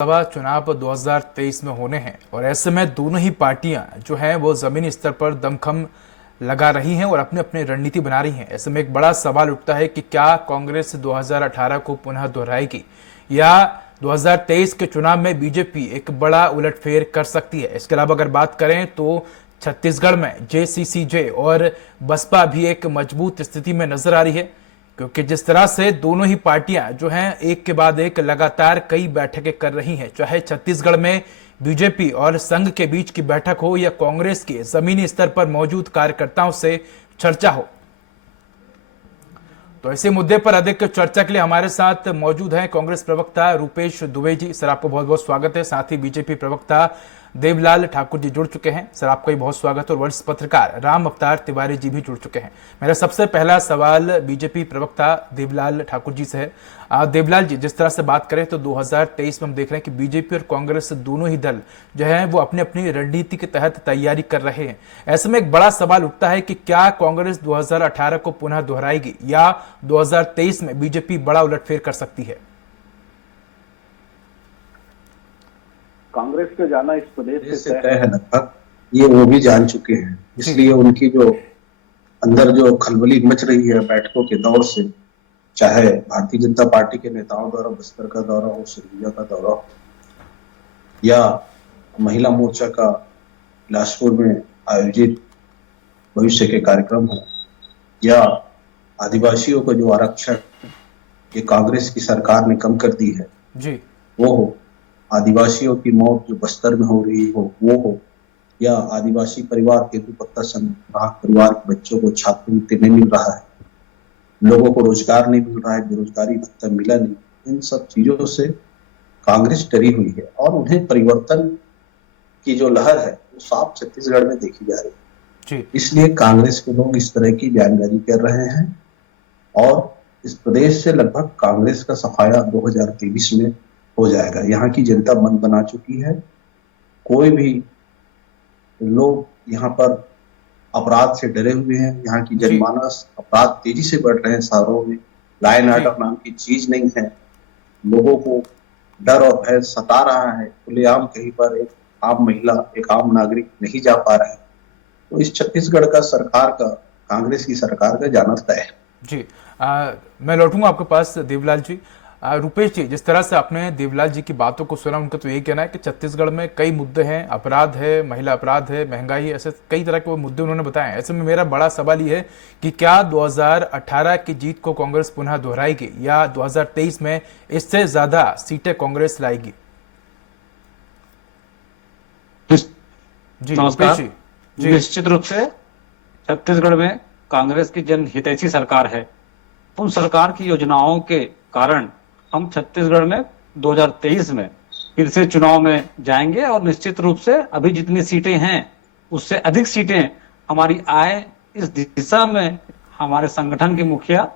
लोकसभा चुनाव 2023 में होने हैं और ऐसे में दोनों ही पार्टियां जो हैं वो जमीनी स्तर पर दमखम लगा रही हैं और अपनी अपनी रणनीति बना रही हैं। ऐसे में एक बड़ा सवाल उठता है कि क्या कांग्रेस 2018 को पुनः दोहराएगी या 2023 के चुनाव में बीजेपी एक बड़ा उलटफेर कर सकती है। इसके अलावा अगर बात करें तो छत्तीसगढ़ में जेसीसीजे और बसपा भी एक मजबूत स्थिति में नजर आ रही है, क्योंकि जिस तरह से दोनों ही पार्टियां जो हैं एक के बाद एक लगातार कई बैठकें कर रही हैं, चाहे छत्तीसगढ़ में बीजेपी और संघ के बीच की बैठक हो या कांग्रेस के जमीनी स्तर पर मौजूद कार्यकर्ताओं से चर्चा हो। तो इसी मुद्दे पर अधिक चर्चा के लिए हमारे साथ मौजूद हैं कांग्रेस प्रवक्ता रूपेश दुबे जी। सर, आपको बहुत बहुत स्वागत है। साथ ही बीजेपी प्रवक्ता देवलाल ठाकुर जी जुड़ चुके हैं। सर, आपका भी बहुत स्वागत है। और वरिष्ठ पत्रकार राम अवतार तिवारी जी भी जुड़ चुके हैं। मेरा सबसे पहला सवाल बीजेपी प्रवक्ता देवलाल ठाकुर जी से है। देवलाल जी, जिस तरह से बात करें तो 2023 में हम देख रहे हैं कि बीजेपी और कांग्रेस दोनों ही दल जो है वो अपनी अपनी रणनीति के तहत तैयारी कर रहे हैं। ऐसे में एक बड़ा सवाल उठता है कि क्या कांग्रेस 2018 को पुनः दोहराएगी या 2023 में बीजेपी बड़ा उलटफेर कर सकती है? कांग्रेस का जाना इस प्रदेश से तय है लगभग, ये वो भी जान चुके हैं। इसलिए उनकी जो अंदर जो खलबली मच रही है बैठकों के दौर से, चाहे भारतीय जनता पार्टी के नेताओं द्वारा बस्तर का दौरा हो, सरगुजा का दौरा हो, या महिला मोर्चा का बिलासपुर में आयोजित भविष्य के कार्यक्रम हो, या आदिवासियों का जो आरक्षण ये कांग्रेस की सरकार ने कम कर दी है जी, वो हो, आदिवासियों की मौत जो बस्तर में हो रही हो वो हो, या आदिवासी परिवार तेंदुपत्ता संग्राहक परिवार के बच्चों को छात्रवृत्ति नहीं मिल रहा है, लोगों को रोजगार नहीं मिल रहा है, बेरोजगारी भत्ता मिला नहीं, इन सब चीजों से कांग्रेस डरी हुई है और उन्हें परिवर्तन की जो लहर है वो साफ छत्तीसगढ़ में देखी जा रही है। इसलिए कांग्रेस के लोग इस तरह की बयानबाजी कर रहे हैं और इस प्रदेश से लगभग कांग्रेस का सफाया 2023 में हो जाएगा। यहाँ की जनता मन बना चुकी है। कोई भी लोग यहाँ पर अपराध से डरे हुए हैं। यहाँ की जनमानस, अपराध तेजी से बढ़ रहे हैं शहरों में, लॉ एंड ऑर्डर नाम की चीज नहीं है, लोगों को डर और भय सता रहा है। खुलेआम कहीं पर एक आम महिला, एक आम नागरिक नहीं जा पा रहे हैं। तो इस छत्तीसगढ़ का सरकार का, कांग्रेस की सरकार का जाना तय है। जी, मैं लौटूंगा आपके पास देवलाल जी। रुपेश जी, जिस तरह से आपने देवलाल जी की बातों को सुना, उनका तो यही कहना है कि छत्तीसगढ़ में कई मुद्दे हैं, अपराध है, महिला अपराध है, महंगाई, ऐसे कई तरह के वो मुद्दे उन्होंने बताए हैं। ऐसे में मेरा बड़ा सवाल ये है कि क्या 2018 की जीत को कांग्रेस पुनः दोहराएगी या 2023 में इससे ज्यादा सीटें कांग्रेस लाएगी? जी नमस्कार जी। निश्चित रूप से छत्तीसगढ़ में कांग्रेस की जनहितैषी सरकार है। उन सरकार की योजनाओं के कारण हम छत्तीसगढ़ में 2023 में फिर से चुनाव में जाएंगे और निश्चित रूप से अभी जितनी सीटें हैं उससे अधिक सीटें हमारी आए, इस दिशा में हमारे संगठन के मुखिया,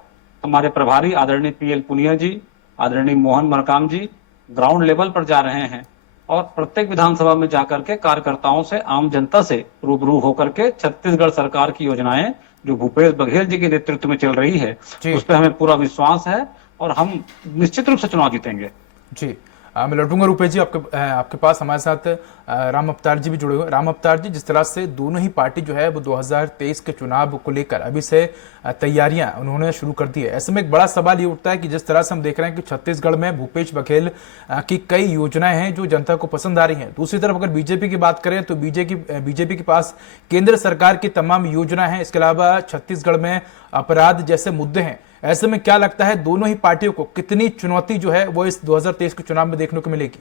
हमारे प्रभारी आदरणीय पीएल पुनिया जी, आदरणीय मोहन मरकाम जी ग्राउंड लेवल पर जा रहे हैं और प्रत्येक विधानसभा में जाकर के कार्यकर्ताओं से, आम जनता से रूबरू होकर के छत्तीसगढ़ सरकार की योजनाएं जो भूपेश बघेल जी के नेतृत्व में चल रही है उस पर हमें पूरा विश्वास है और हम निश्चित रूप से चुनाव जीतेंगे। जी, मैं लौटूंगा रुपेश जी आपके पास। हमारे साथ राम अवतार जी भी जुड़े हुए। राम अवतार जी, जिस तरह से दोनों ही पार्टी जो है वो 2023 के चुनाव को लेकर अभी से तैयारियां उन्होंने शुरू कर दी है, ऐसे में एक बड़ा सवाल ये उठता है कि जिस तरह से हम देख रहे हैं कि छत्तीसगढ़ में भूपेश बघेल की कई योजनाएं हैं जो जनता को पसंद आ रही हैं। दूसरी तरफ अगर बीजेपी की बात करें तो बीजेपी के पास केंद्र सरकार की तमाम योजना है, इसके अलावा छत्तीसगढ़ में अपराध जैसे मुद्दे हैं। ऐसे में क्या लगता है दोनों ही पार्टियों को कितनी चुनौती जो है वो इस 2023 के चुनाव में देखने को मिलेगी?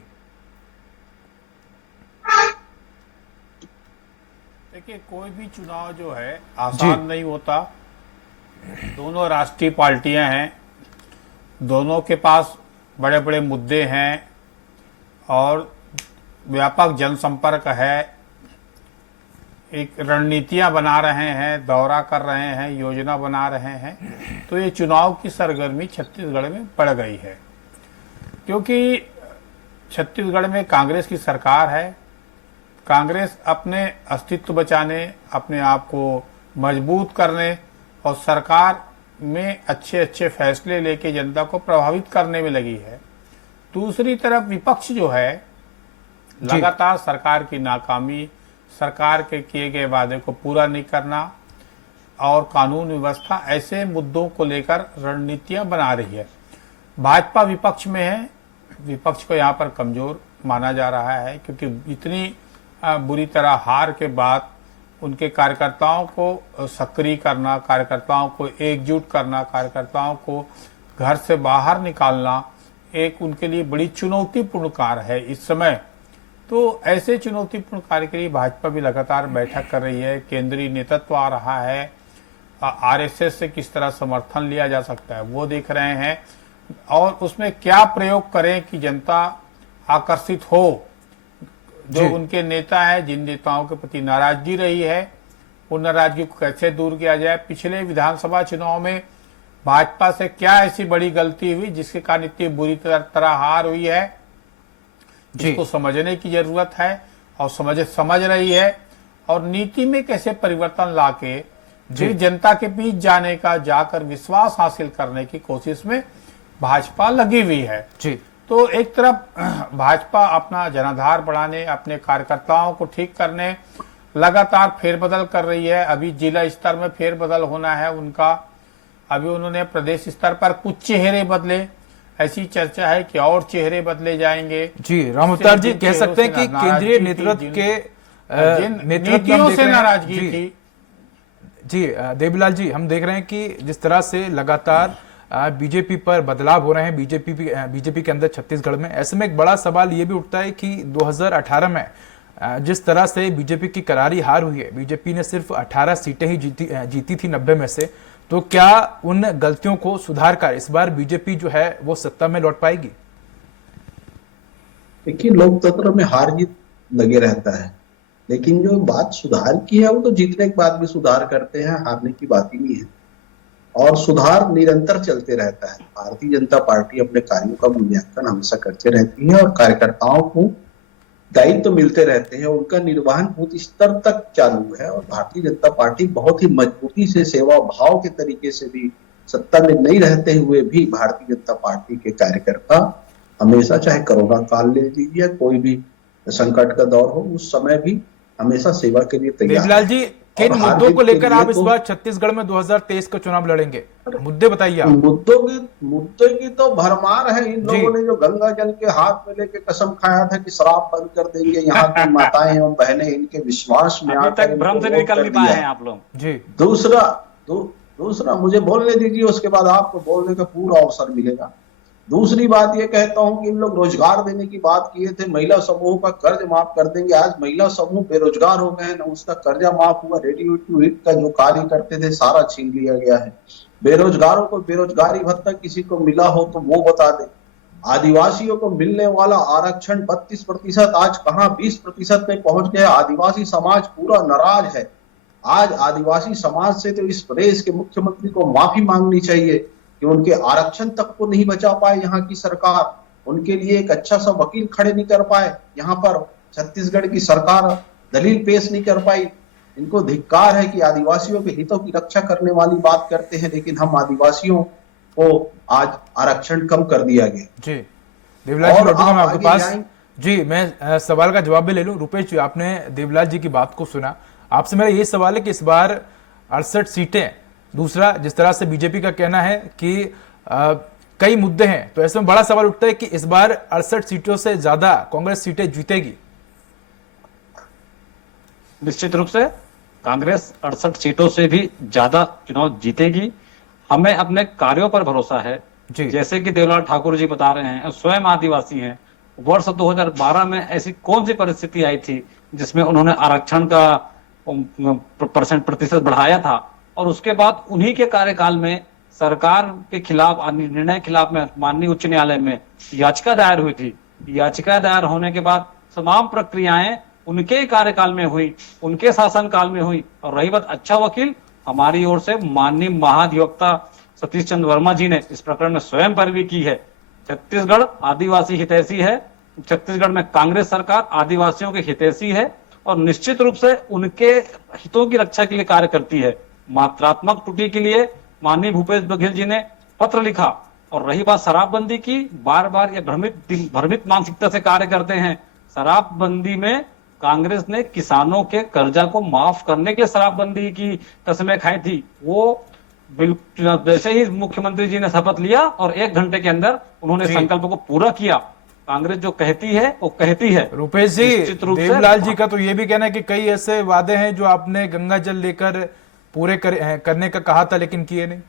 देखिए, कोई भी चुनाव जो है आसान नहीं होता। दोनों राष्ट्रीय पार्टियां हैं, दोनों के पास बड़े बड़े मुद्दे हैं और व्यापक जनसंपर्क है, एक रणनीतियां बना रहे हैं, दौरा कर रहे हैं, योजना बना रहे हैं। तो ये चुनाव की सरगर्मी छत्तीसगढ़ में बढ़ गई है, क्योंकि छत्तीसगढ़ में कांग्रेस की सरकार है। कांग्रेस अपने अस्तित्व बचाने, अपने आप को मजबूत करने और सरकार में अच्छे अच्छे फैसले लेके जनता को प्रभावित करने में लगी है। दूसरी तरफ विपक्ष जो है लगातार सरकार की नाकामी, सरकार के किए गए वादे को पूरा नहीं करना और कानून व्यवस्था, ऐसे मुद्दों को लेकर रणनीतियां बना रही है। भाजपा विपक्ष में है, विपक्ष को यहाँ पर कमजोर माना जा रहा है क्योंकि इतनी बुरी तरह हार के बाद उनके कार्यकर्ताओं को सक्रिय करना, कार्यकर्ताओं को एकजुट करना, कार्यकर्ताओं को घर से बाहर निकालना एक उनके लिए बड़ी चुनौतीपूर्ण कार्य है इस समय। तो ऐसे चुनौतीपूर्ण कार्य के लिए भाजपा भी लगातार बैठक कर रही है, केंद्रीय नेतृत्व आ रहा है, आरएसएस से किस तरह समर्थन लिया जा सकता है वो देख रहे हैं और उसमें क्या प्रयोग करें कि जनता आकर्षित हो। जो उनके नेता है, जिन नेताओं के प्रति नाराजगी रही है, उन नाराजगी को कैसे दूर किया जाए। पिछले विधानसभा चुनाव में भाजपा से क्या ऐसी बड़ी गलती हुई जिसके कारण इतनी बुरी तरह हार हुई है, जिसको समझने की जरूरत है और समझ रही है और नीति में कैसे परिवर्तन लाके फिर जनता के बीच जाने का, जाकर विश्वास हासिल करने की कोशिश में भाजपा लगी हुई है। जी। तो एक तरफ भाजपा अपना जनाधार बढ़ाने, अपने कार्यकर्ताओं को ठीक करने लगातार फेरबदल कर रही है। अभी जिला स्तर में फेरबदल होना है उनका, अभी उन्होंने प्रदेश स्तर पर कुछ चेहरे बदले, ऐसी चर्चा है कि और चेहरे बदले जाएंगे। जी, राम अवतार जी कह सकते हैं कि केंद्रीय नेतृत्व के नीतियों से नाराजगी थी। जी देवीलाल जी, हम देख रहे हैं कि जिस तरह से लगातार बीजेपी पर बदलाव हो रहे हैं बीजेपी के अंदर छत्तीसगढ़ में, ऐसे में एक बड़ा सवाल ये भी उठता है कि 2018 में जिस तरह से बीजेपी की करारी हार हुई है, बीजेपी ने सिर्फ 18 सीटें ही जीती थी 90 में से, तो क्या उन गलतियों को सुधार कर इस बार बीजेपी जो है वो सत्ता में लौट पाएगी? देखिए, लोकतंत्र में हार जीत लगे रहता है, लेकिन जो बात सुधार की है वो तो जीतने के बाद भी सुधार करते हैं, हारने की बात ही नहीं है और सुधार निरंतर चलते रहता है। भारतीय जनता पार्टी अपने कार्यों का मूल्यांकन हमेशा करते रहती है और कार्यकर्ताओं को दायित्व तो मिलते रहते हैं, उनका निर्वहन बूथ स्तर तक चालू है और भारतीय जनता पार्टी बहुत ही मजबूती से सेवा भाव के तरीके से भी सत्ता में नहीं रहते हुए भी भारतीय जनता पार्टी के कार्यकर्ता हमेशा, चाहे कोरोना काल ले लीजिए, कोई भी संकट का दौर हो, उस समय भी हमेशा सेवा के लिए तैयार। देवीलाल जी, किन मुद्दों को लेकर आप इस बार छत्तीसगढ़ में 2023 का चुनाव लड़ेंगे? मुद्दे बताइए आप। मुद्दे की तो भरमार है। इन लोगों ने जो गंगा जल के हाथ में लेके कसम खाया था कि शराब बंद कर देंगे, यहाँ की माताएं एवं बहनें इनके विश्वास में आकर भ्रम से निकल नहीं पाए हैं आप लोग। जी। दूसरा मुझे बोलने दीजिए, उसके बाद आपको बोलने का पूरा अवसर मिलेगा। दूसरी बात ये कहता हूं कि इन लोग रोजगार देने की बात किए थे, महिला समूह का कर्ज माफ कर देंगे। आज महिला समूह बेरोजगार हो गए हैं, न उसका कर्जा माफ हुआ। रेडियो टू हिट का जो कार्य करते थे सारा छीन लिया गया है। बेरोजगारों को बेरोजगारी भत्ता किसी को मिला हो तो वो बता दे। आदिवासियों को मिलने वाला आरक्षण 32% आज कहां 20% में पहुंच गया। आदिवासी समाज पूरा नाराज है। आज आदिवासी समाज से तो इस प्रदेश के मुख्यमंत्री को माफी मांगनी चाहिए कि उनके आरक्षण तक को नहीं बचा पाए यहाँ की सरकार, उनके लिए एक अच्छा सा वकील खड़े नहीं कर पाए। यहाँ पर छत्तीसगढ़ की सरकार दलील पेश नहीं कर पाई। इनको धिक्कार है कि आदिवासियों के हितों की रक्षा करने वाली बात करते हैं, लेकिन हम आदिवासियों को आज आरक्षण कम कर दिया गया। जी देवलाल जी, लौटूंगा मैं आपके पास। जी, मैं सवाल का जवाब भी ले लूं। रुपेश जी, आपने देवलाल जी की बात को सुना। आपसे मेरा ये सवाल है कि इस बार 68 सीटें, दूसरा जिस तरह से बीजेपी का कहना है कि कई मुद्दे हैं, तो ऐसे में बड़ा सवाल उठता है कि इस बार 68 सीटों से ज्यादा कांग्रेस सीटें जीतेगी। निश्चित रूप से कांग्रेस 68 सीटों से भी ज्यादा चुनाव जीतेगी। हमें अपने कार्यों पर भरोसा है। जैसे कि देवलाल ठाकुर जी बता रहे हैं, स्वयं आदिवासी हैं। वर्ष 2012 में ऐसी कौन सी परिस्थिति आई थी जिसमें उन्होंने आरक्षण का प्रतिशत बढ़ाया था और उसके बाद उन्हीं के कार्यकाल में सरकार के खिलाफ, निर्णय के खिलाफ में माननीय उच्च न्यायालय में याचिका दायर हुई थी। याचिका दायर होने के बाद तमाम प्रक्रियाएं उनके कार्यकाल में हुई, उनके शासनकाल में हुई। और रही बात अच्छा वकील, हमारी ओर से माननीय महाधिवक्ता सतीश चंद्र वर्मा जी ने इस प्रकरण में स्वयं पैरवी की है। छत्तीसगढ़ आदिवासी हितैषी है। छत्तीसगढ़ में कांग्रेस सरकार आदिवासियों के हितैषी है और निश्चित रूप से उनके हितों की रक्षा के लिए कार्य करती है। मात्रात्मक त्रुटि के लिए माननीय भूपेश बघेल जी ने पत्र लिखा और रही बात शराबबंदी की, बार बार ये भ्रमित मानसिकता से कार्य करते हैं। शराबबंदी में कांग्रेस ने किसानों के कर्जा को माफ करने के लिए शराबबंदी की कसमें खाई थी। वो बिल्कुल जैसे ही मुख्यमंत्री जी ने शपथ लिया और 1 घंटे के अंदर उन्होंने संकल्प को पूरा किया। कांग्रेस जो कहती है वो कहती है। रुपेश जी, देवलाल जी का तो ये भी कहना है कि कई ऐसे वादे हैं जो आपने गंगा जल लेकर पूरे करने का कहा था लेकिन किए नहीं।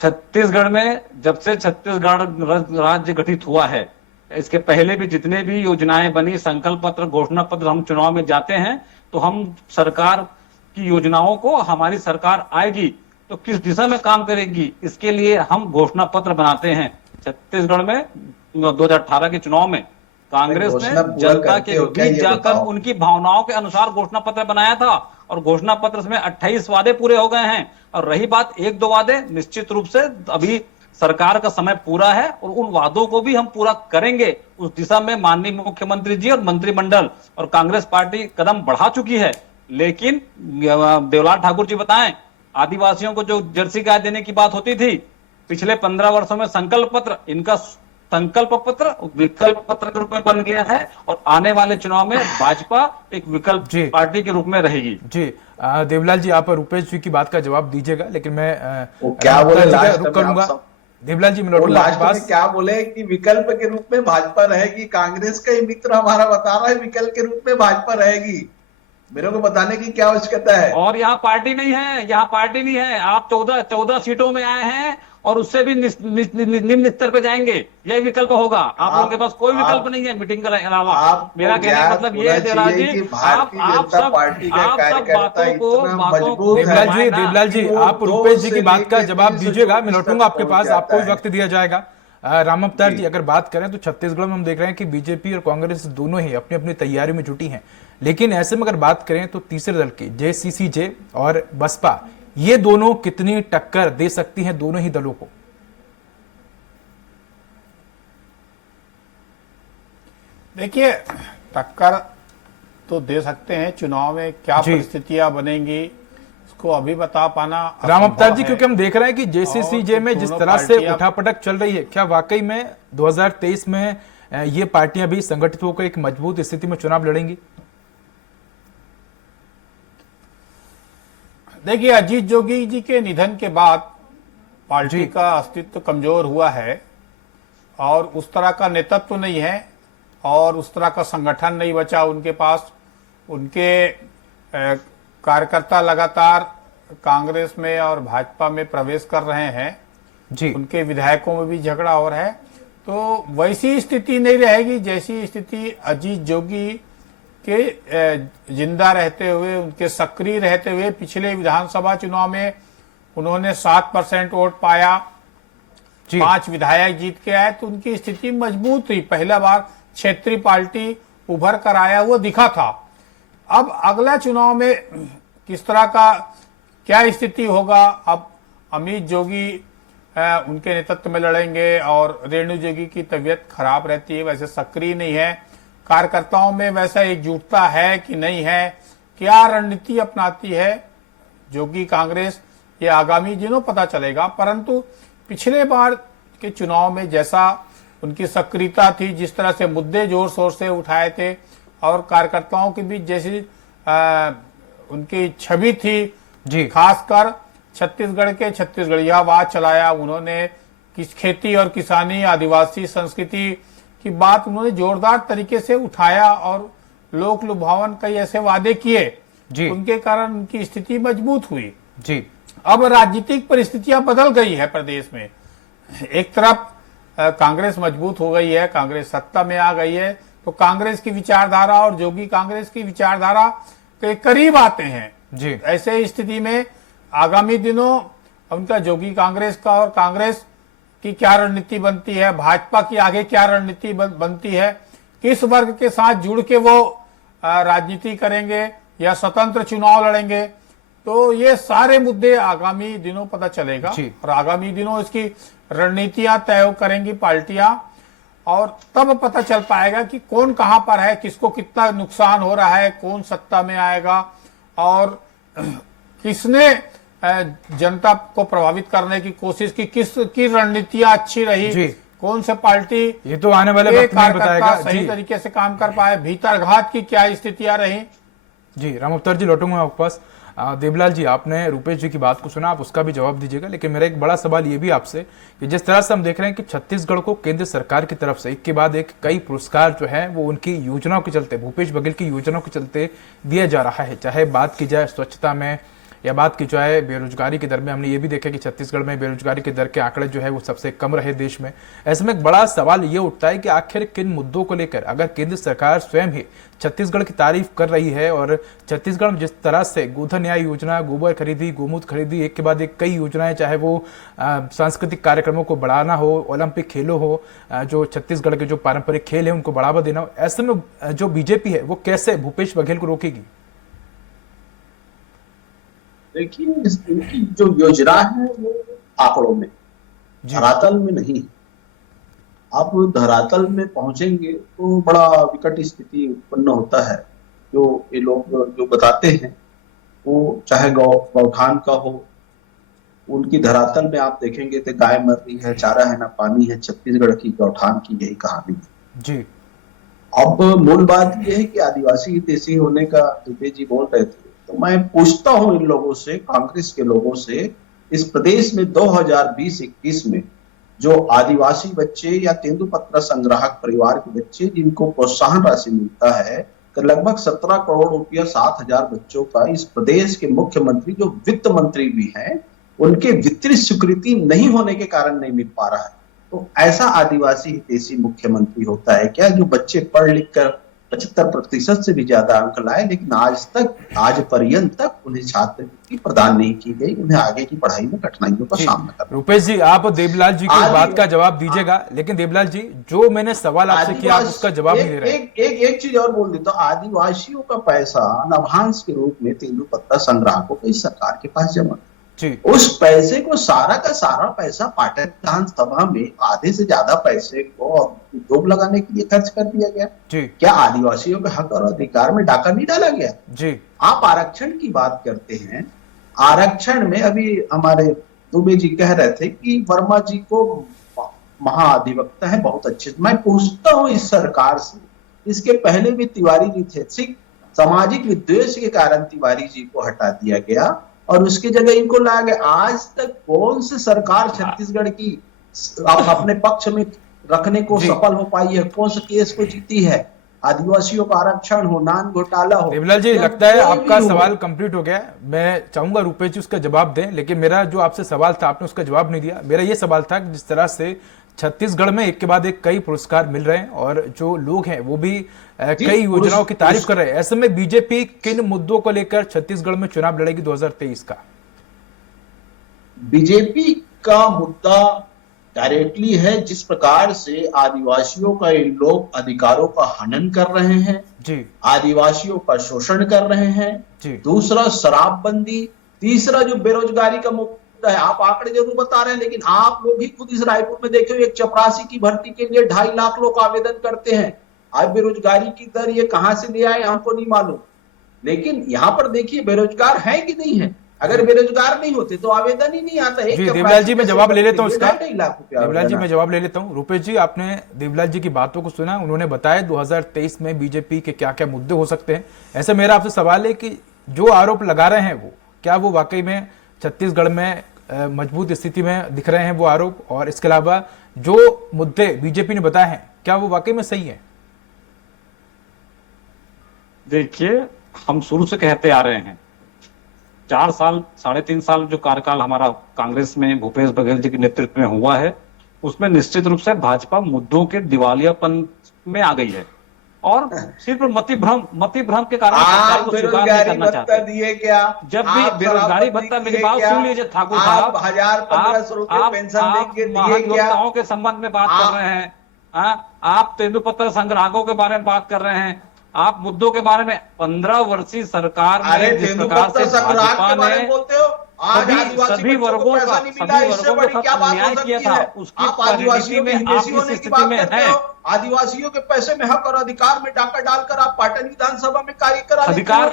छत्तीसगढ़ में जब से छत्तीसगढ़ राज्य गठित हुआ है, इसके पहले भी जितने भी योजनाएं बनी, संकल्प पत्र, घोषणा पत्र, हम चुनाव में जाते हैं तो हम सरकार की योजनाओं को, हमारी सरकार आएगी तो किस दिशा में काम करेगी, इसके लिए हम घोषणा पत्र बनाते हैं। छत्तीसगढ़ में 2018 के चुनाव में कांग्रेस ने जनता के बीच जाकर उनकी भावनाओं के अनुसार घोषणा पत्र बनाया था और घोषणा पत्र में 28 वादे पूरे हो गए हैं। और रही बात 1-2 वादे, निश्चित रूप से अभी सरकार का समय पूरा है और उन वादों को भी हम पूरा करेंगे। उस दिशा में माननीय मुख्यमंत्री जी और मंत्रिमंडल और कांग्रेस पार्टी कदम बढ़ा चुकी है। लेकिन देवलाल ठाकुर जी बताएं, आदिवासियों को जो जर्सी गाय देने की बात होती थी, पिछले 15 वर्षों में संकल्प पत्र, इनका संकल्प पत्र विकल्प पत्र के रूप में बन गया है और आने वाले चुनाव में भाजपा एक विकल्प पार्टी के रूप में रहेगी। जी देवलाल जी, आप रुपेश जी की बात का जवाब दीजिएगा, लेकिन मैं क्या बोले रुक करूंगा। देवलाल जी, लास्ट में क्या बोले कि विकल्प के रूप में भाजपा रहेगी। कांग्रेस का ही मित्र हमारा बता रहा है विकल्प के रूप में भाजपा रहेगी। मेरे को बताने की क्या आवश्यकता है। और यहाँ पार्टी नहीं है, यहाँ पार्टी नहीं है। आप 14 सीटों में आए हैं और उससे भी निम्न स्तर पे जाएंगे, यही विकल्प होगा। आप लोगों के पास कोई विकल्प नहीं है मीटिंग के अलावा। मेरा कहने का मतलब ये है देवलाल जी, आप सब बातों को देवलाल जी, आप रुपेश जी की बात का जवाब दीजिएगा, मैं लौटूंगा आपके पास, आपको भी वक्त दिया जाएगा। राम अवतार जी, अगर बात करें तो छत्तीसगढ़ में हम देख रहे हैं कि बीजेपी और कांग्रेस दोनों ही अपनी अपनी तैयारी में जुटी हैं, लेकिन ऐसे में अगर बात करें तो तीसरे दल की जेसीसीजे और बसपा, ये दोनों कितनी टक्कर दे सकती हैं दोनों ही दलों को? देखिए, टक्कर तो दे सकते हैं। चुनाव में क्या परिस्थितियां बनेंगी इसको अभी बता पाना राम अवतार जी, क्योंकि हम देख रहे हैं कि जेसीसीजे में जिस तरह से उठापटक चल रही है, क्या वाकई में 2023 में ये पार्टियां भी संगठित होकर एक मजबूत स्थिति में चुनाव लड़ेंगी? देखिए, अजीत जोगी जी के निधन के बाद पार्टी का अस्तित्व कमजोर हुआ है और उस तरह का नेतृत्व नहीं है और उस तरह का संगठन नहीं बचा उनके पास। उनके कार्यकर्ता लगातार कांग्रेस में और भाजपा में प्रवेश कर रहे हैं जी। उनके विधायकों में भी झगड़ा हो रहा है, तो वैसी स्थिति नहीं रहेगी जैसी स्थिति अजीत जोगी के जिंदा रहते हुए, उनके सक्रिय रहते हुए। पिछले विधानसभा चुनाव में उन्होंने 7% वोट पाया, 5 विधायक जीत के आए, तो उनकी स्थिति मजबूत हुई। पहला बार क्षेत्रीय पार्टी उभर कर आया हुआ दिखा था। अब अगला चुनाव में किस तरह का क्या स्थिति होगा, अब अमित जोगी उनके नेतृत्व में लड़ेंगे और रेणु जोगी की तबीयत खराब रहती है, वैसे सक्रिय नहीं है। कार्यकर्ताओं में वैसा एकजुटता है कि नहीं है, क्या रणनीति अपनाती है जोगी कांग्रेस, ये आगामी दिनों पता चलेगा। परंतु पिछले बार के चुनाव में जैसा उनकी सक्रियता थी, जिस तरह से मुद्दे जोर शोर से उठाए थे और कार्यकर्ताओं के बीच जैसी उनकी छवि थी जी, खासकर छत्तीसगढ़ियावाद चलाया उन्होंने, किस खेती और किसानी, आदिवासी संस्कृति की बात उन्होंने जोरदार तरीके से उठाया और लोक लुभावन कई ऐसे वादे किए जी, उनके कारण उनकी स्थिति मजबूत हुई जी। अब राजनीतिक परिस्थितियां बदल गई है प्रदेश में। एक तरफ कांग्रेस मजबूत हो गई है, कांग्रेस सत्ता में आ गई है, तो कांग्रेस की विचारधारा और जोगी कांग्रेस की विचारधारा के करीब आते हैं जी। ऐसे स्थिति में आगामी दिनों उनका जोगी कांग्रेस का और कांग्रेस की क्या रणनीति बनती है, भाजपा की आगे क्या रणनीति बनती है, किस वर्ग के साथ जुड़ के वो राजनीति करेंगे या स्वतंत्र चुनाव लड़ेंगे, तो ये सारे मुद्दे आगामी दिनों पता चलेगा और आगामी दिनों इसकी रणनीतियां तय करेंगी पार्टियां और तब पता चल पाएगा कि कौन कहां पर है, किसको कितना नुकसान हो रहा है, कौन सत्ता में आएगा और किसने जनता को प्रभावित करने की कोशिश की, किसकी रणनीतियां अच्छी रही, जी। कौन से पार्टी ये तो आने वाले के वक्त में कार्यकर्ता बताएगा सही जी। तरीके से काम कर पाए, भीतर घात की क्या स्थितियां रही। जी राम अवतार जी, लौटूंगा मैं आपके पास। देवलाल जी, आपने रुपेश जी की बात को सुना, आप उसका भी जवाब दीजिएगा, लेकिन मेरा एक बड़ा सवाल ये भी आपसे कि जिस तरह से हम देख रहे हैं कि छत्तीसगढ़ को केंद्र सरकार की तरफ से एक के बाद एक कई पुरस्कार जो है वो उनकी योजनाओं के चलते, भूपेश बघेल की योजनाओं के चलते दिया जा रहा है, चाहे बात की जाए स्वच्छता में या बात की जाए बेरोजगारी के दर में। हमने ये भी देखा कि छत्तीसगढ़ में बेरोजगारी के दर के आंकड़े जो है वो सबसे कम रहे देश में। ऐसे में एक बड़ा सवाल ये उठता है कि आखिर किन मुद्दों को लेकर अगर केंद्र सरकार स्वयं ही छत्तीसगढ़ की तारीफ कर रही है और छत्तीसगढ़ में जिस तरह से गोधन न्याय योजना, गोबर खरीदी, गोमूत्र खरीदी, एक के बाद एक कई योजनाएं, चाहे वो सांस्कृतिक कार्यक्रमों को बढ़ाना हो, ओलंपिक खेलों हो, जो छत्तीसगढ़ के जो पारंपरिक खेल है उनको बढ़ावा देना हो, ऐसे में जो बीजेपी है वो कैसे भूपेश बघेल को रोकेगी? देखिए, इनकी जो योजना है वो आंकड़ों में, धरातल में नहीं है। आप धरातल में पहुंचेंगे तो बड़ा विकट स्थिति उत्पन्न होता है। जो ये लोग जो बताते हैं वो चाहे गौठान का हो, उनकी धरातल में आप देखेंगे तो गाय मर रही है, चारा है ना पानी है। छत्तीसगढ़ की गौठान की यही कहानी है जी। अब मूल बात यह है कि आदिवासी हितैषी होने का दुबे जी बोल रहे थे, तो मैं पूछता हूं इन लोगों से, कांग्रेस के लोगों से, इस प्रदेश में 2020-21 में जो आदिवासी बच्चे या तेंदुपत्ता संग्राहक परिवार के बच्चे जिनको प्रोत्साहन राशि मिलता है, तो लगभग 17 करोड़ रुपया 7,000 बच्चों का इस प्रदेश के मुख्यमंत्री जो वित्त मंत्री भी हैं, उनके वित्तीय स्वीकृति नहीं होने के कारण नहीं मिल पा रहा है। तो ऐसा आदिवासी हितैषी मुख्यमंत्री होता है क्या, जो बच्चे पढ़ लिख कर 75% से भी ज्यादा अंक लाए, लेकिन आज पर्यंत तक उन्हें छात्रवृत्ति प्रदान नहीं की गई, उन्हें आगे की पढ़ाई में कठिनाइयों का सामना करना। रुपेश जी, आप देवलाल जी की बात का जवाब दीजिएगा, लेकिन देवलाल जी जो मैंने सवाल आपसे किया आप उसका जवाब नहीं दे रहे। एक चीज और बोल देता हूँ, आदिवासियों का पैसा लाभांश के रूप में तेंदुपत्ता संग्राहकों को इस सरकार के पास जमा, उस पैसे को सारा का सारा पैसा पाटन विधानसभा में आधे से ज्यादा पैसे को उद्योग लगाने के लिए खर्च कर दिया गया जी। क्या आदिवासियों के हक और अधिकार में डाका नहीं डाला गया जी? आप आरक्षण की बात करते हैं, आरक्षण में अभी हमारे दुबे जी कह रहे थे कि वर्मा जी को महाधिवक्ता है, बहुत अच्छे। मैं पूछता हूं इस सरकार से, इसके पहले भी तिवारी जी थे, सिख सामाजिक विद्वेष के कारण तिवारी जी को हटा दिया गया और उसकी जगह इनको लाया गया। आज तक कौन सी सरकार छत्तीसगढ़ की अपने पक्ष में रखने को सफल हो पाई है? कौन से केस को जीती है? आदिवासियों का आरक्षण हो, नान घोटाला हो। देवलाल जी, लगता है आपका सवाल कंप्लीट हो गया। मैं चाहूंगा रुपेश जी उसका जवाब दें, लेकिन मेरा जो आपसे सवाल था आपने उसका जवाब नहीं दिया। मेरा ये सवाल था कि जिस तरह से छत्तीसगढ़ में एक के बाद एक कई पुरस्कार मिल रहे हैं और जो लोग हैं वो भी कई योजनाओं की तारीफ कर रहे हैं, ऐसे में बीजेपी किन मुद्दों को लेकर छत्तीसगढ़ में चुनाव लड़ेगी 2023 का? बीजेपी का मुद्दा डायरेक्टली है, जिस प्रकार से आदिवासियों का ये लोग अधिकारों का हनन कर रहे हैं जी, आदिवासियों का शोषण कर रहे हैं जी। दूसरा शराबबंदी, तीसरा जो बेरोजगारी का मुद्दा है। आप आंकड़े जरूर बता रहे हैं, लेकिन आप लोग भी खुद इस रायपुर में देखे, एक चपरासी की भर्ती के लिए 2.5 लाख लोग आवेदन करते हैं। आज बेरोजगारी की दर ये कहां से ले आए हमको नहीं मालूम, लेकिन यहाँ पर देखिए बेरोजगार है कि नहीं है। अगर बेरोजगार नहीं होते तो आवेदन ही नहीं आता है। देवलाल जी मैं जवाब ले लेता हूँ इसका। देवलाल जी मैं जवाब ले लेता हूँ। रुपेश जी, आपने देवलाल जी की बातों को सुना, उन्होंने बताया 2023 में बीजेपी के क्या क्या मुद्दे हो सकते हैं। ऐसे मेरा आपसे सवाल है कि जो आरोप लगा रहे हैं वो क्या वो वाकई में छत्तीसगढ़ में मजबूत स्थिति में दिख रहे हैं वो आरोप, और इसके अलावा जो मुद्दे बीजेपी ने बताए हैं क्या वो वाकई में सही है? देखिए, हम शुरू से कहते आ रहे हैं, 4 साल 3.5 साल जो कार्यकाल हमारा कांग्रेस में भूपेश बघेल जी के नेतृत्व में हुआ है, उसमें निश्चित रूप से भाजपा मुद्दों के दिवालियापन में आ गई है और सिर्फ मति भ्रम के कारण सरकार को स्वीकार नहीं करना चाहते। दिए क्या? जब भी बेरोजगारी भत्ता, मेरी बात सुन लीजिए ठाकुर साहब, 1,015 रुपए पेंशन देंगे, महाधिवक्ताओं के संबंध में बात कर रहे हैं, आप तेंदुपत्ता संग्राहकों के बारे में बात कर रहे हैं, आप मुद्दों के बारे में 15 वर्षीय सरकार में जिस प्रकार से भाजपा ने सभी वर्गों का न्याय किया था, उसकी परिणति में आप इस स्थिति में हैं। आदिवासियों के पैसे में हक और अधिकार में डाका डालकर आप पाटन विधानसभा में कार्य करा अधिकार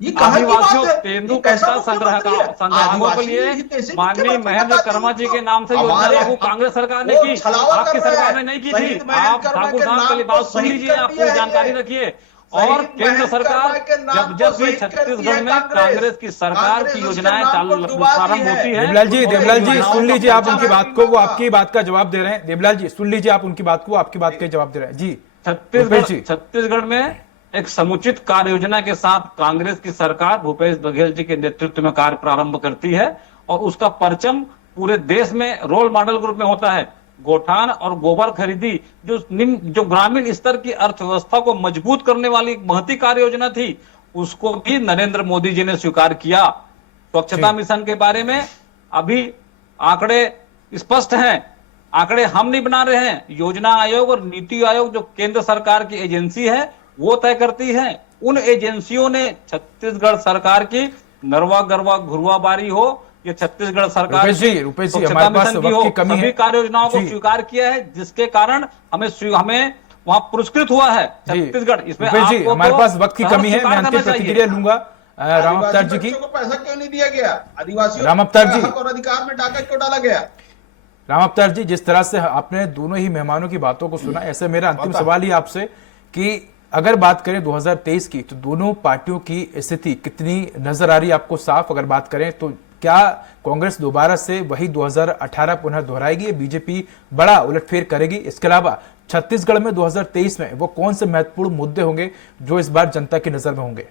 ये कहाँ की बात आदिवासियों है? तेंदुपत्ता संग्राहकों के लिए माननीय महेंद्र कर्मा जी के नाम से योजना लागू कांग्रेस सरकार ने की, आपकी सरकार ने नहीं की थी। आप ठाकुर साहब पहले बात सुन लीजिए, आप पूरी जानकारी रखिए। और केंद्र सरकार जब भी छत्तीसगढ़ में कांग्रेस की सरकार की योजनाएं प्रारंभ होती है, देवलाल जी सुन लीजिए आप उनकी बात को, वो आपकी बात का जवाब दे रहे हैं। देवलाल जी सुन लीजिए आप उनकी बात को, आपकी बात का जवाब दे रहे हैं जी। छत्तीसगढ़ में एक समुचित कार्य योजना के साथ कांग्रेस की सरकार भूपेश बघेल जी के नेतृत्व में कार्य प्रारंभ करती है और उसका परचम पूरे देश में रोल मॉडल के रूप में होता है। गोठान और गोबर खरीदी जो ग्रामीण स्तर की अर्थव्यवस्था को मजबूत करने वाली एक महती कार्य योजना थी, उसको भी नरेंद्र मोदी जी ने स्वीकार किया। स्वच्छता मिशन के बारे में अभी आंकड़े स्पष्ट हैं, आंकड़े हम नहीं बना रहे हैं, योजना आयोग और नीति आयोग जो केंद्र सरकार की एजेंसी है वो तय करती है। उन एजेंसियों ने छत्तीसगढ़ सरकार की नरवा गरवा घुरवा बारी हो, ये छत्तीसगढ़ सरकार रुपेश जी हमारे पास वक्त की कमी है, सभी कार्य योजनाओं को स्वीकार किया है, जिसके कारण हमें वहां पुरस्कृत हुआ है छत्तीसगढ़। इसमें हमारे पास वक्त की कमी है, मैं अंतिम प्रतिक्रिया लूंगा राम अवतार जी की। पैसा क्यों नहीं दिया गया? आदिवासियों राम अवतार जी और अधिकार में डाका क्यों डाला गया? राम अवतार जी, जिस तरह से आपने दोनों ही मेहमानों की बातों को सुना, ऐसे मेरा अंतिम सवाल ही आपसे कि अगर बात करें 2023 की, तो दोनों पार्टियों की स्थिति कितनी नजर आ रही है आपको साफ? अगर बात करें तो क्या कांग्रेस दोबारा से वही 2018 पुनः दोहराएगी, बीजेपी बड़ा उलटफेर करेगी? इसके अलावा छत्तीसगढ़ में 2023 में वो कौन से महत्वपूर्ण मुद्दे होंगे जो इस बार जनता की नजर में होंगे?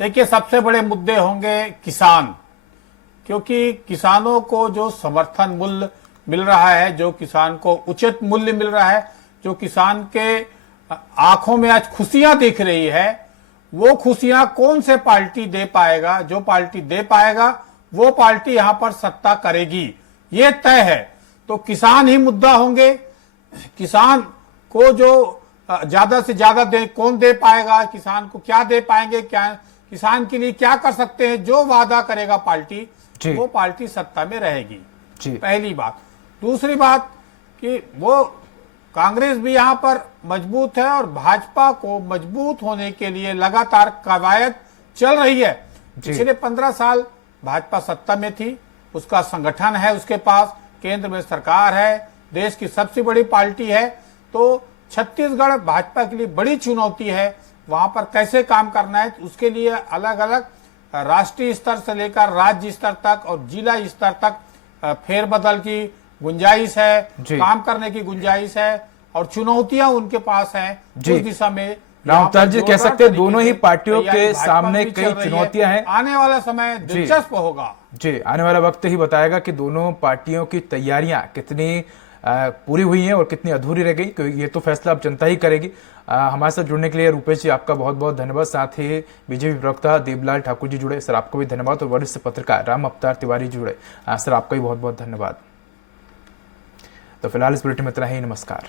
देखिए, सबसे बड़े मुद्दे होंगे किसान, क्योंकि किसानों को जो समर्थन मूल्य मिल रहा है, जो किसान को उचित मूल्य मिल रहा है, जो किसान के आंखों में आज खुशियां दिख रही है, वो खुशियां कौन से पार्टी दे पाएगा? जो पार्टी दे पाएगा वो पार्टी यहां पर सत्ता करेगी, ये तय है। तो किसान ही मुद्दा होंगे। किसान को जो ज्यादा से ज्यादा कौन दे पाएगा, किसान को क्या दे पाएंगे, क्या किसान के लिए क्या कर सकते हैं, जो वादा करेगा पार्टी, वो पार्टी सत्ता में रहेगी। पहली बात। दूसरी बात कि वो कांग्रेस भी यहां पर मजबूत है और भाजपा को मजबूत होने के लिए लगातार कवायद चल रही है। पिछले 15 साल भाजपा सत्ता में थी, उसका संगठन है, उसके पास केंद्र में सरकार है, देश की सबसे बड़ी पार्टी है। तो छत्तीसगढ़ भाजपा के लिए बड़ी चुनौती है। वहां पर कैसे काम करना है, उसके लिए अलग अलग राष्ट्रीय स्तर से लेकर राज्य स्तर तक और जिला स्तर तक फेरबदल की गुंजाइश है, काम करने की गुंजाइश है और चुनौतियां उनके पास हैं। उस दिशा में राम अवतार जी कह सकते हैं दोनों ही पार्टियों के सामने कई चुनौतियां हैं। आने वाला समय दिलचस्प होगा। जी, आने वाला वक्त ही बताएगा कि दोनों पार्टियों की तैयारियां कितनी पूरी हुई हैं और कितनी अधूरी रह गई, क्योंकि ये तो फैसला अब जनता ही करेगी। हमारे साथ जुड़ने के लिए रुपेश जी आपका बहुत बहुत धन्यवाद। साथ ही बीजेपी प्रवक्ता देवलाल ठाकुर जी जुड़े, सर आपको भी धन्यवाद। और वरिष्ठ पत्रकार राम अवतार तिवारी जुड़े, सर आपका भी बहुत बहुत धन्यवाद। तो फिलहाल इस बुलेटिन में इतना ही, नमस्कार।